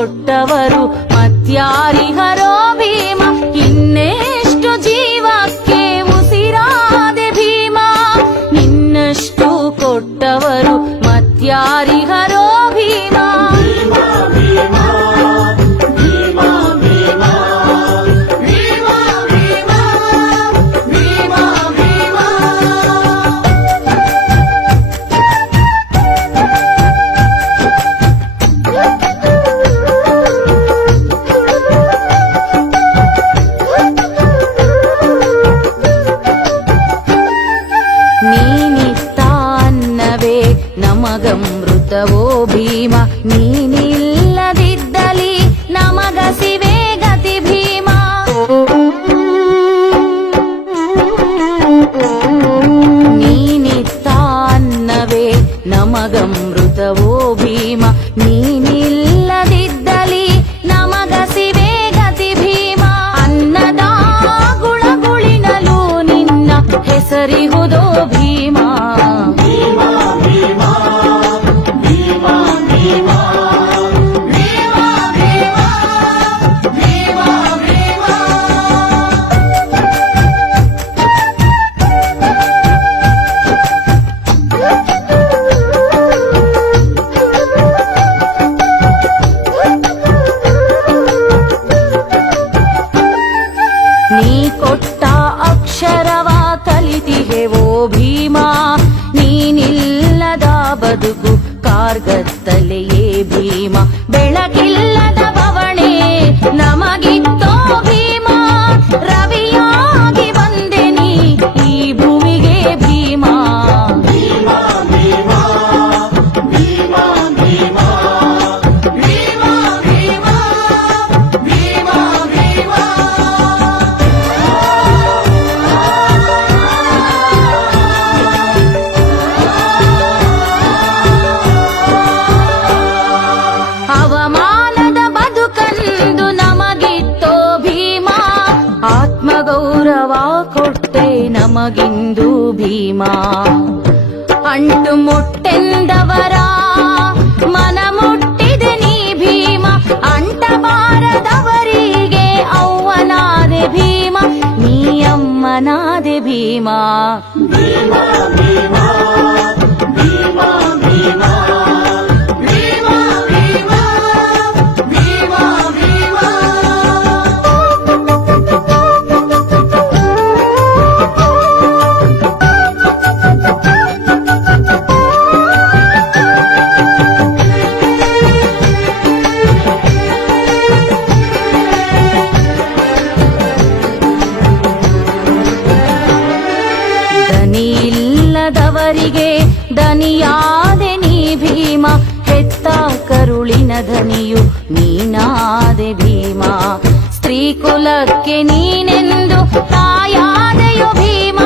ಕೊಟ್ಟವರು ಮತ್ಯಾರಿಹರೋ ಭೀಮ. ಇನ್ನೆಷ್ಟು ಜೀವಕ್ಕೆ ಉಸಿರಾದೆ ಭೀಮ, ನಿನ್ನಷ್ಟು ಕೊಟ್ಟವರು ಮತ್ಯಾರಿಹರೋ ಭೀಮ. ನಮಗಮೃತವೋ ಭೀಮ, ನೀನಿಲ್ಲದಿದ್ದಲ್ಲಿ ನಮಗಸಿವೆ ಗತಿ ಭೀಮ. ನೀನಿತ್ತಾನ್ನವೇ ನಮಗಮೃತವೋ ಭೀಮ, ನೀನಿಲ್ಲದಿದ್ದಲ್ಲಿ ನಮಗಸಿವೆ ಗತಿ ಭೀಮ. ಅನ್ನದ ಗುಳಗುಳಿನಲು ನಿನ್ನ ಹೆಸರಿಹುದೋ ಭೀಮ. ನೀ ಕೊಟ್ಟ ಅಕ್ಷರವ ಕಲಿತಿಹೆವೋ ಭೀಮ, ನೀನಿಲ್ಲದ ಬದುಕು ಕಾರ್ಗತ್ತಲೆಯೇ ಭೀಮ. ಬೆಳಕಿಲ್ಲದ ಬವಣೆ ನಮಗಿತ್ತೋ ಭೀಮ, ರವಿಯಾಗಿ ಬಂದೆ ನೀ ಈ ಭೂಮಿಗೆ ಭೀಮ. ಅವಮಾನದ ಬದುಕಂದು ನಮಗಿತ್ತೋ ಭೀಮ, ಆತ್ಮಗೌರವ ಕೊಟ್ಟೆ ನಮಗಿಂದು ಭೀಮ. ಅಂಟು ಮುಟ್ಟೆಂದವರ ಮನ ಮುಟ್ಟಿದೆ ನೀ ಭೀಮ, ಅಂಟಬಾರದವರಿಗೆ ಅವ್ವನಾದೆ ಭೀಮ, ನೀ ಅಮ್ಮನಾದೆ ಭೀಮ. ದನಿಯಿಲ್ಲದವರಿಗೆ ದನಿಯಾದೆ ನೀ ಭೀಮ, ಹೆತ್ತ ಕರುಳಿನ ಧನಿಯು ನೀನಾದೆ ಭೀಮ. ಸ್ತ್ರೀ ಕುಲಕ್ಕೆ ನೀನೆಂದು ತಾಯಾದೆಯೋ ಭೀಮ,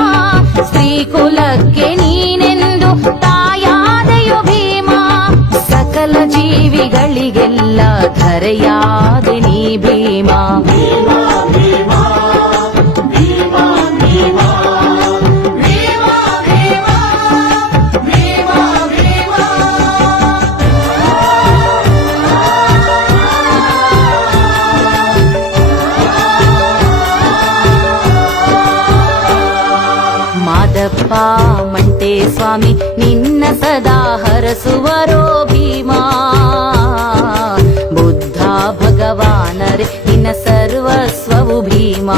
ಸ್ತ್ರೀ ಕುಲಕ್ಕೆ ನೀನೆಂದು ತಾಯಾದೆಯೋ ಭೀಮ. ಸಕಲ ಜೀವಿಗಳಿಗೆಲ್ಲ ಧರೆಯಾದೆ ನೀ ಭೀಮ. ಮಾದಪ್ಪ ಮಂಟೆ ಸ್ವಾಮಿ ನಿನ್ನ ಸದಾ ಹರಸುವರೋ ಭೀಮ. ಬುದ್ಧ ಭಗವಾನರೇ ನಿನ್ನ ಸರ್ವಸ್ವವು ಭೀಮ,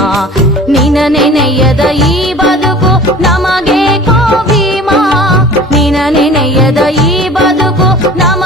ನಿನ ನೆನೆಯದ ಈ ಬದುಕು ನಮಗೇಕೋ ಭೀಮ, ನಿನ ನೆನೆಯದ ಈ ಬದುಕು ನಮ